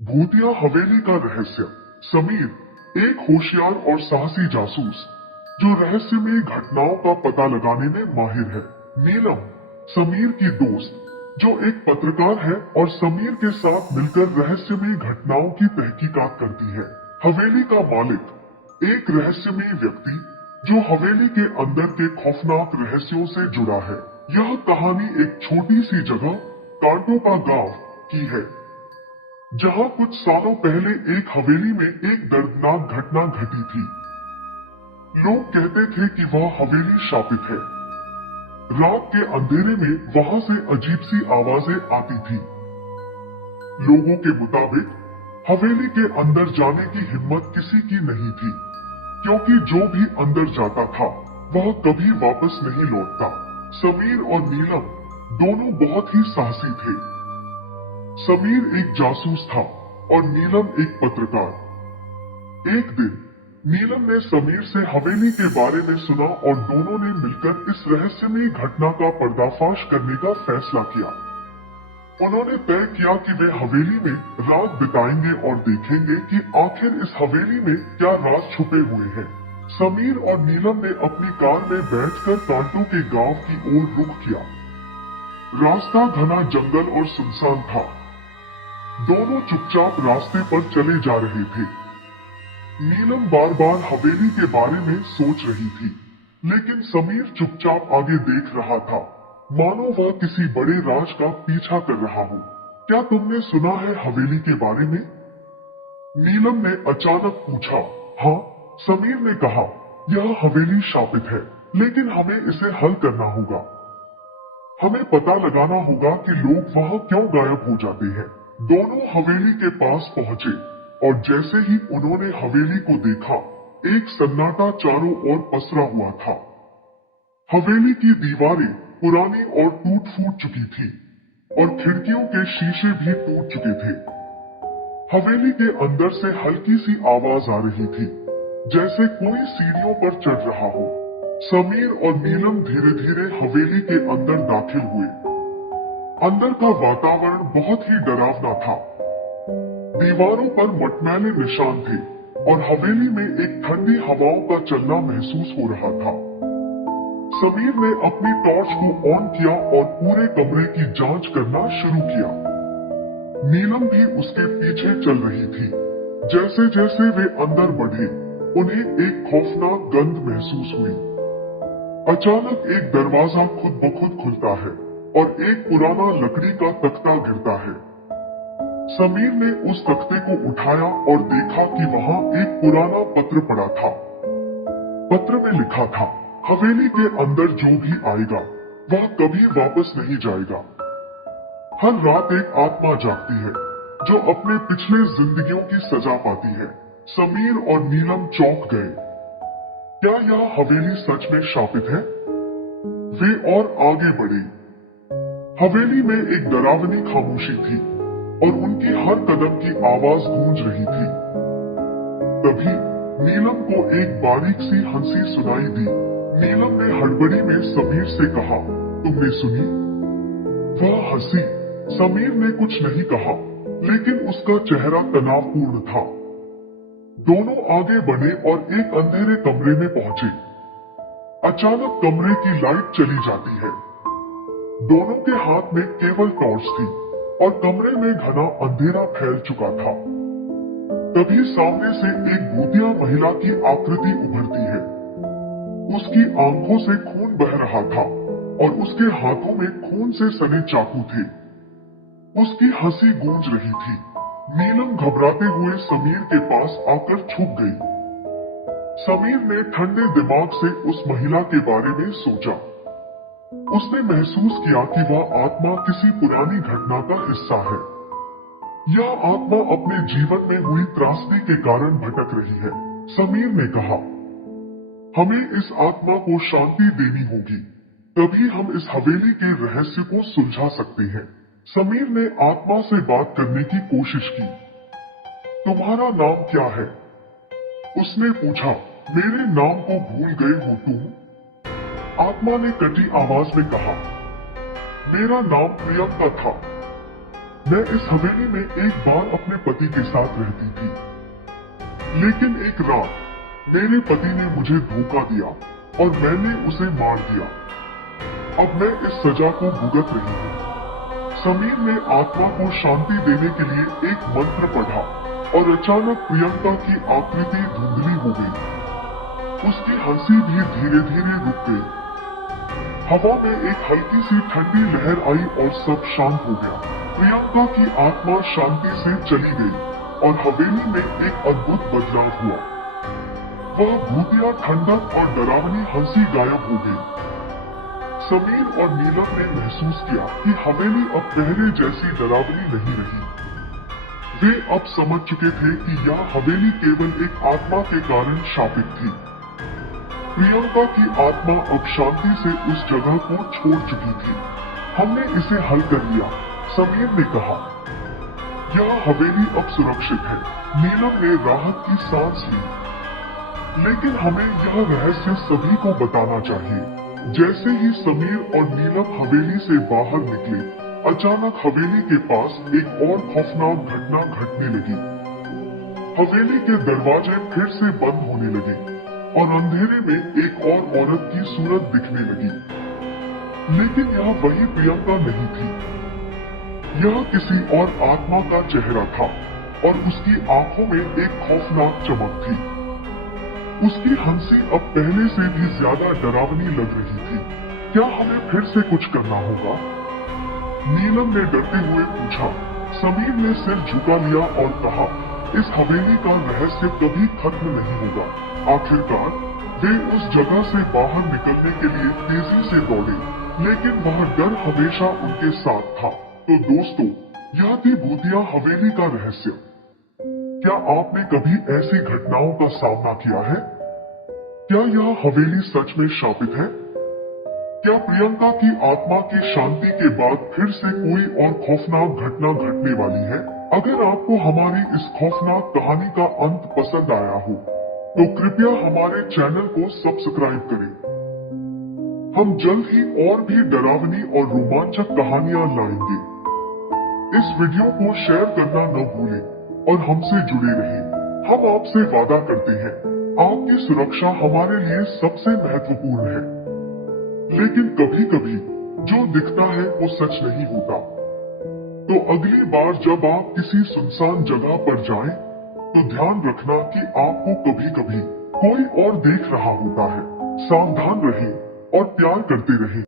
भूतिया हवेली का रहस्य। समीर एक होशियार और साहसी जासूस जो रहस्यमयी घटनाओं का पता लगाने में माहिर है। नीलम समीर की दोस्त जो एक पत्रकार है और समीर के साथ मिलकर रहस्यमयी घटनाओं की तहकीकात करती है। हवेली का मालिक एक रहस्यमयी व्यक्ति जो हवेली के अंदर के खौफनाक रहस्यों से जुड़ा है। यह कहानी एक छोटी सी जगह कांटोपा गांव की है, जहां कुछ सालों पहले एक हवेली में एक दर्दनाक घटना घटी थी। लोग कहते थे कि वह हवेली शापित है। रात के अंधेरे में वहां से अजीब सी आवाजें आती थी। लोगों के मुताबिक हवेली के अंदर जाने की हिम्मत किसी की नहीं थी, क्योंकि जो भी अंदर जाता था वह कभी वापस नहीं लौटता। समीर और नीलम दोनों बहुत ही साहसी थे। समीर एक जासूस था और नीलम एक पत्रकार। एक दिन नीलम ने समीर से हवेली के बारे में सुना और दोनों ने मिलकर इस रहस्यमयी घटना का पर्दाफाश करने का फैसला किया। उन्होंने तय किया कि वे हवेली में रात बिताएंगे और देखेंगे कि आखिर इस हवेली में क्या राज छुपे हुए हैं। समीर और नीलम ने अपनी कार में बैठकर कांटों के गांव की ओर रुख किया। रास्ता घना जंगल और सुनसान था। दोनों चुपचाप रास्ते पर चले जा रहे थे। नीलम बार बार हवेली के बारे में सोच रही थी, लेकिन समीर चुपचाप आगे देख रहा था, मानो वह किसी बड़े राज का पीछा कर रहा हो। क्या तुमने सुना है हवेली के बारे में? नीलम ने अचानक पूछा। हाँ, समीर ने कहा, यह हवेली शापित है, लेकिन हमें इसे हल करना होगा। हमें पता लगाना होगा कि लोग वहां क्यों गायब हो जाते हैं। दोनों हवेली के पास पहुंचे और जैसे ही उन्होंने हवेली को देखा, एक सन्नाटा चारों ओर पसरा हुआ था। हवेली की दीवारें पुरानी और टूट फूट चुकी थी और खिड़कियों के शीशे भी टूट चुके थे। हवेली के अंदर से हल्की सी आवाज आ रही थी, जैसे कोई सीढ़ियों पर चढ़ रहा हो। समीर और नीलम धीरे धीरे हवेली के अंदर दाखिल हुए। अंदर का वातावरण बहुत ही डरावना था। दीवारों पर मटमैले निशान थे और हवेली में एक ठंडी हवाओं का चलना महसूस हो रहा था। समीर ने अपनी टॉर्च को ऑन किया और पूरे कमरे की जांच करना शुरू किया। नीलम भी उसके पीछे चल रही थी। जैसे जैसे वे अंदर बढ़े, उन्हें एक खौफनाक गंध महसूस हुई। अचानक एक दरवाजा खुद ब खुद खुलता है और एक पुराना लकड़ी का तख्ता गिरता है। समीर ने उस तख्ते को उठाया और देखा कि वहां एक पुराना पत्र पड़ा था। पत्र में लिखा था, हवेली के अंदर जो भी आएगा वह कभी वापस नहीं जाएगा। हर रात एक आत्मा जागती है जो अपने पिछले जिंदगियों की सजा पाती है। समीर और नीलम चौंक गए। क्या यह हवेली सच में शापित है? वे और आगे बढ़े। हवेली में एक डरावनी खामोशी थी और उनकी हर कदम की आवाज गूंज रही थी। तभी नीलम को एक बारीक सी हंसी सुनाई दी। नीलम ने हड़बड़ी में समीर से कहा, तुमने सुनी? वह हंसी। समीर ने कुछ नहीं कहा, लेकिन उसका चेहरा तनावपूर्ण था। दोनों आगे बढ़े और एक अंधेरे कमरे में पहुंचे। अचानक कमरे की लाइट चली जाती है। दोनों के हाथ में केवल टॉर्च थी और कमरे में घना अंधेरा फैल चुका था। तभी सामने से एक भूतिया महिला की आकृति उभरती है। उसकी आंखों से खून बह रहा था और उसके हाथों में खून से सने चाकू थे। उसकी हंसी गूंज रही थी। नीलम घबराते हुए समीर के पास आकर छुप गई। समीर ने ठंडे दिमाग से उस महिला के बारे में सोचा। उसने महसूस किया कि वह आत्मा किसी पुरानी घटना का हिस्सा है। यह आत्मा अपने जीवन में हुई त्रासदी के कारण भटक रही है। समीर ने कहा, हमें इस आत्मा को शांति देनी होगी, तभी हम इस हवेली के रहस्य को सुलझा सकते हैं। समीर ने आत्मा से बात करने की कोशिश की। तुम्हारा नाम क्या है? उसने पूछा। मेरे नाम को भूल गए हो तुम? आत्मा ने कटी आवाज में कहा, मेरा नाम प्रियंका था। मैं इस हवेली में एक बार अपने पति के साथ रहती थी, लेकिन एक रात मेरे पति ने मुझे धोखा दिया और मैंने उसे मार दिया। अब मैं इस सजा को भुगत रही हूँ। समीर ने आत्मा को शांति देने के लिए एक मंत्र पढ़ा और अचानक प्रियंका की आकृति धुंधली हो गई। उसकी हंसी भी धीरे धीरे रुक गई। हवा में एक हल्की सी ठंडी लहर आई और सब शांत हो गया। प्रियंका की आत्मा शांति से चली गई और हवेली में एक अद्भुत बदलाव हुआ। वह भूतिया ठंडक और डरावनी हंसी गायब हो गई। समीर और नीलम ने महसूस किया कि हवेली अब पहले जैसी डरावनी नहीं रही। वे अब समझ चुके थे कि यह हवेली केवल एक आत्मा के कारण शापित थी। प्रियंका की आत्मा अब शांति से उस जगह को छोड़ चुकी थी। हमने इसे हल कर लिया, समीर ने कहा। यह हवेली अब सुरक्षित है। नीलम ने राहत की सांस ली। लेकिन हमें यह रहस्य सभी को बताना चाहिए। जैसे ही समीर और नीलम हवेली से बाहर निकले, अचानक हवेली के पास एक और खौफनाक घटना घटने लगी। हवेली के दरवाजे फिर से बंद होने लगे और अंधेरे में एक और औरत की सूरत दिखने लगी। लेकिन यह वही प्रियंका नहीं थी। यह किसी और आत्मा का चेहरा था और उसकी आंखों में एक खौफनाक चमक थी। उसकी हंसी अब पहले से भी ज्यादा डरावनी लग रही थी। क्या हमें फिर से कुछ करना होगा? नीलम ने डरते हुए पूछा। समीर ने सिर झुका लिया और कहा, इस हवेली का रहस्य कभी खत्म नहीं होगा। आखिरकार वे उस जगह से बाहर निकलने के लिए तेजी से दौड़े, लेकिन वह डर हमेशा उनके साथ था। तो दोस्तों, यह थी भूतिया हवेली का रहस्य। क्या आपने कभी ऐसी घटनाओं का सामना किया है? क्या यह हवेली सच में शापित है? क्या प्रियंका की आत्मा की शांति के बाद फिर से कोई और खौफनाक घटना घटने वाली है? अगर आपको हमारी इस खौफनाक कहानी का अंत पसंद आया हो, तो कृपया हमारे चैनल को सब्सक्राइब करें। हम जल्द ही और भी डरावनी और रोमांचक कहानियां लाएंगे। इस वीडियो को शेयर करना न भूलें और हमसे जुड़े रहें। हम आपसे वादा करते हैं, आपकी सुरक्षा हमारे लिए सबसे महत्वपूर्ण है। लेकिन कभी कभी जो दिखता है वो सच नहीं होता। तो अगली बार जब आप किसी सुनसान जगह पर जाएं, तो ध्यान रखना कि आपको कभी कभी कोई और देख रहा होता है। सावधान रहें और प्यार करते रहें।